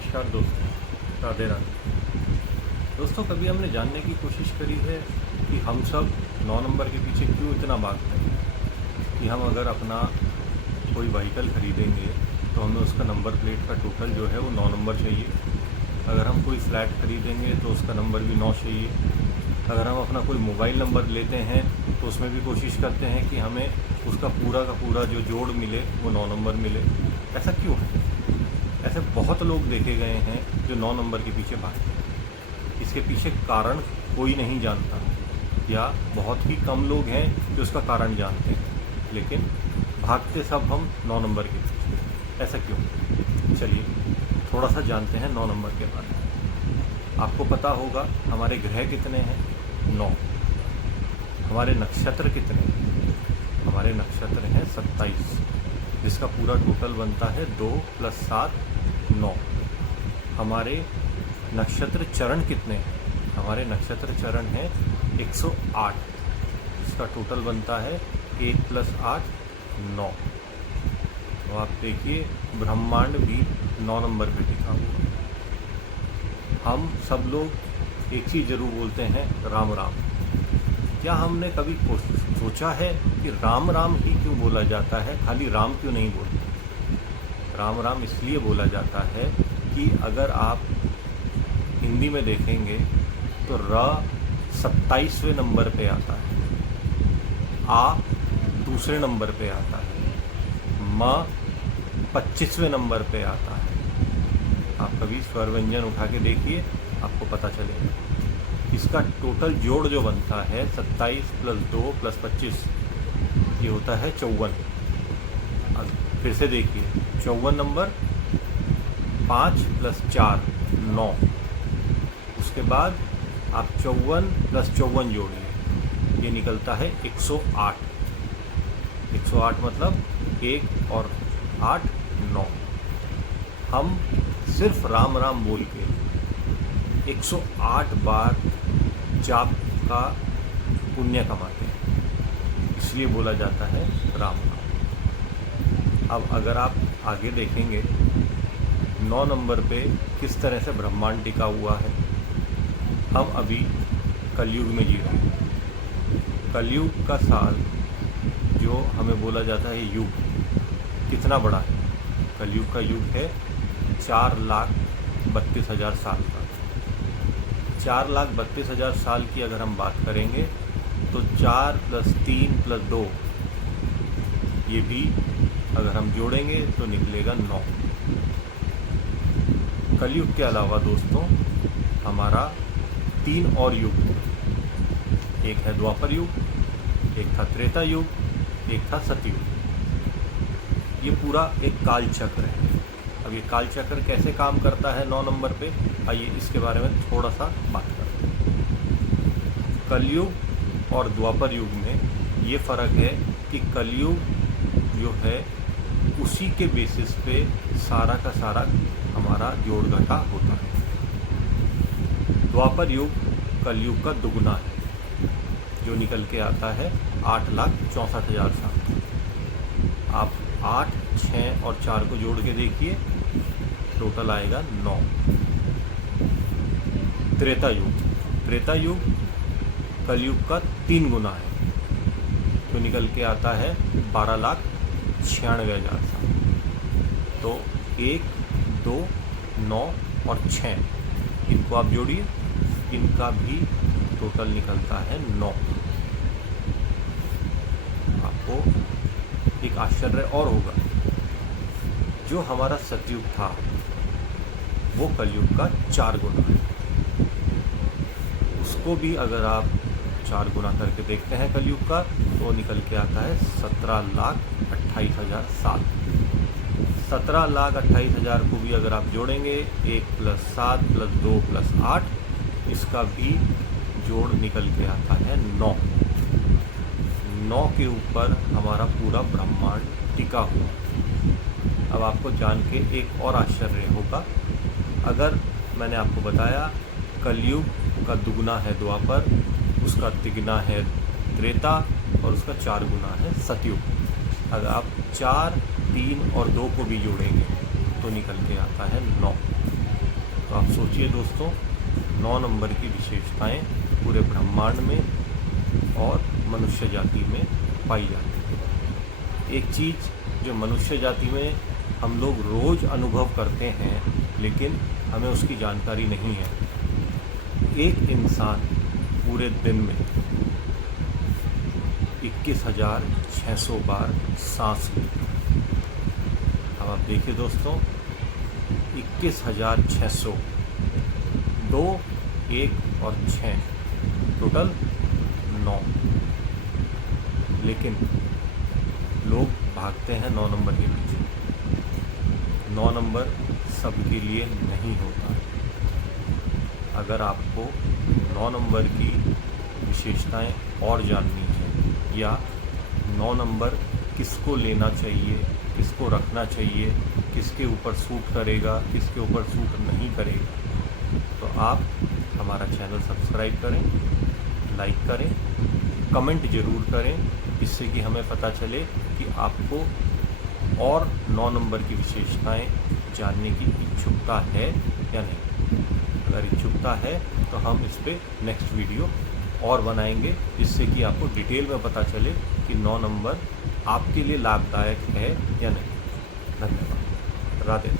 नमस्कार दोस्तों, राधे राधे। दोस्तों, कभी हमने जानने की कोशिश करी है कि हम सब 9 नंबर के पीछे क्यों इतना भागते हैं कि हम अगर अपना कोई व्हीकल खरीदेंगे तो हमें उसका नंबर प्लेट का टोटल जो है वो 9 नंबर चाहिए। अगर हम कोई फ्लैट खरीदेंगे तो उसका नंबर भी 9 चाहिए। अगर हम अपना कोई मोबाइल नंबर लेते हैं तो उसमें भी कोशिश करते हैं कि हमें उसका पूरा का पूरा जो जोड़ मिले वो 9 नंबर मिले। ऐसा क्यों है? ऐसे बहुत लोग देखे गए हैं जो 9 नंबर के पीछे भागते हैं। इसके पीछे कारण कोई नहीं जानता, या बहुत ही कम लोग हैं जो उसका कारण जानते हैं, लेकिन भागते सब हम 9 नंबर के पीछे। ऐसा क्यों? चलिए थोड़ा सा जानते हैं 9 नंबर के बारे में। आपको पता होगा हमारे ग्रह कितने हैं? 9। हमारे नक्षत्र कितने हैं? हमारे नक्षत्र हैं 27, जिसका पूरा टोटल बनता है 2 + 7 9। हमारे नक्षत्र चरण कितने हैं? हमारे नक्षत्र चरण हैं 108, जिसका टोटल बनता है 1 + 8 9। तो आप देखिए ब्रह्मांड भी 9 नंबर पे टिका हुआ है। हम सब लोग एक चीज़ जरूर बोलते हैं, राम राम। क्या हमने कभी सोचा है कि राम राम ही क्यों बोला जाता है, खाली राम क्यों नहीं बोलते? राम राम इसलिए बोला जाता है कि अगर आप हिंदी में देखेंगे तो र 27वें नंबर पे आता है, आ दूसरे नंबर पे आता है, म 25वें नंबर पे आता है। आप कभी स्वर व्यंजन उठा के देखिए, आपको पता चलेगा। इसका टोटल जोड़ जो बनता है 27 + 2 + 25, ये होता है 54। फिर से देखिए, 54 नंबर, 5 + 4 9। उसके बाद आप 54 + 54 जोड़िए, ये निकलता है 108। 108 मतलब 1 और 8 9। हम सिर्फ राम राम बोल के 108 बार जाप का पुण्य कमाते हैं, इसलिए बोला जाता है राम राम। अब अगर आप आगे देखेंगे 9 नंबर पे किस तरह से ब्रह्मांड टिका हुआ है। हम अभी कलयुग में जी रहे हैं। कलयुग का साल जो हमें बोला जाता है युग, कितना बड़ा है? कलयुग का युग है 4,32,000 साल का। 4,32,000 साल की अगर हम बात करेंगे तो 4 + 3 + 2, ये भी अगर हम जोड़ेंगे तो निकलेगा 9। कलयुग के अलावा दोस्तों हमारा 3 और युग है। एक है द्वापर युग, एक था त्रेता युग, एक था सतयुग। ये पूरा एक काल चक्र है। अब ये काल चक्र कैसे काम करता है 9 नंबर पे, आइए इसके बारे में थोड़ा सा बात करते हैं। कलयुग और द्वापर युग में ये फ़र्क है कि कलयुग जो है उसी के बेसिस पे सारा का सारा हमारा जोड़ घटा होता है। द्वापर युग कलयुग का दुगना है, जो निकल के आता है 8,64,000 साल। आप 8, 6 और 4 को जोड़ के देखिए, टोटल आएगा 9। त्रेता युग कलयुग का 3 गुना है, जो निकल के आता है 12,96,000 साल। तो 1, 2, 9 और 6, इनको आप जोड़िए, इनका भी टोटल निकलता है 9। आपको एक आश्चर्य और होगा, जो हमारा सतयुग था वो कलयुग का 4 गुना है। उसको भी अगर आप 4 गुना करके देखते हैं कलयुग का, तो निकल के आता है 17,28,000 साल। 17,28,000 को भी अगर आप जोड़ेंगे, 1 + 7 + 2 + 8, इसका भी जोड़ निकल के आता है 9। 9 के ऊपर हमारा पूरा ब्रह्मांड टिका हुआ। अब आपको जान के एक और आश्चर्य होगा, अगर मैंने आपको बताया कलयुग का दुगना है द्वापर, उसका तिगना है त्रेता और उसका 4 गुना है सतयुग। अगर आप 4, 3 और 2 को भी जोड़ेंगे तो निकल के आता है 9। सोचिए दोस्तों, 9 नंबर की विशेषताएं पूरे ब्रह्मांड में और मनुष्य जाति में पाई जाती है। एक चीज़ जो मनुष्य जाति में हम लोग रोज़ अनुभव करते हैं लेकिन हमें उसकी जानकारी नहीं है। एक इंसान पूरे दिन में 21,600 बार सांस लेता है। अब आप देखिए दोस्तों, 21,600, 2, 1 और 6, टोटल 9। लेकिन लोग भागते हैं 9 नंबर के पीछे। 9 नंबर सबके लिए नहीं होता। अगर आपको 9 नंबर की विशेषताएं और जाननी है या 9 नंबर किसको लेना चाहिए, किसको रखना चाहिए, किसके ऊपर सूट करेगा, किसके ऊपर सूट नहीं करेगा, तो आप हमारा चैनल सब्सक्राइब करें, लाइक करें, कमेंट ज़रूर करें, जिससे कि हमें पता चले कि आपको और 9 नंबर की विशेषताएं जानने की इच्छुकता है या नहीं। अगर इच्छुकता है तो हम इस पर नेक्स्ट वीडियो और बनाएंगे, जिससे कि आपको डिटेल में पता चले कि 9 नंबर आपके लिए लाभदायक है या नहीं। धन्यवाद। राधे।